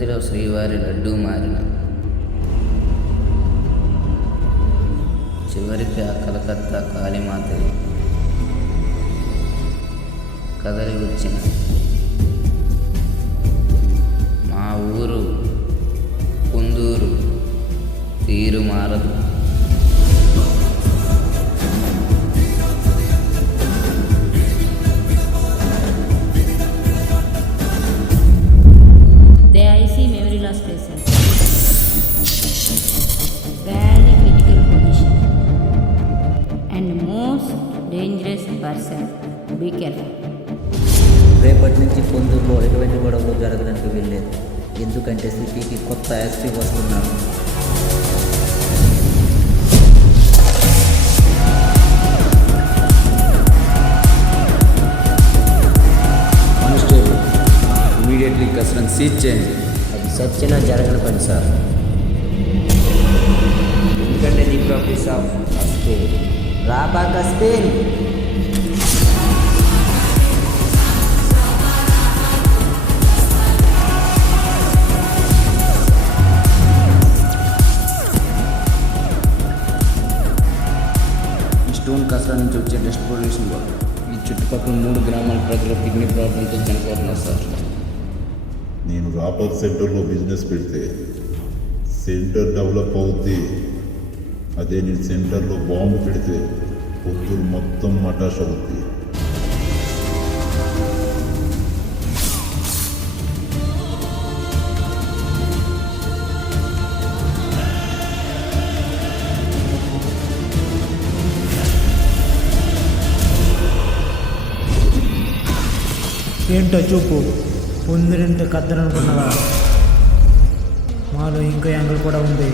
తిరుపతిలో శ్రీవారి లడ్డూ మారిన చివరికి ఆ కలకత్తా కాళీమాత కదలి వచ్చిన మా ఊరు కుందూరు తీరు మారదు. The IC memory loss patient. Very critical condition and most dangerous person. Be careful. రేపటి నుంచి పొందూరులో ఎటువంటి గొడవలు జరగడానికి వెళ్ళలేదు, ఎందుకంటే సిటీకి కొత్త ఎస్పీ వస్తున్నాడు. కానిస్టేబుల్, ఇమీడియట్లీ కస్టడీని సీజ్ చేయండి. అది సత్యన జరగని పని సార్, ఎందుకంటే ది ప్రాపర్టీస్ ఆఫ్ కస్పెయిన్. రాబా కస్పెయిన్. స్టోన్ కస్టడీ నుంచి వచ్చే డస్ట్ పొల్యూషన్ వల్ల ఈ చుట్టుపక్కల 3 గ్రామాల ప్రజలు కిడ్నీ ప్రాబ్లంతో చనిపోతున్నారు సార్. నేను రాపర్ సెంటర్లో బిజినెస్ పెడితే సెంటర్ డెవలప్ అవుద్ది. అదే నేను సెంటర్లో బాంబు పెడితే పొద్దులు మొత్తం మటాష్ అవుద్ది. ఏంటో చూపు, పొందిరింత కద్దరనుకున్నావా? మాలో ఇంకా యాంగిల్ కూడా ఉంది.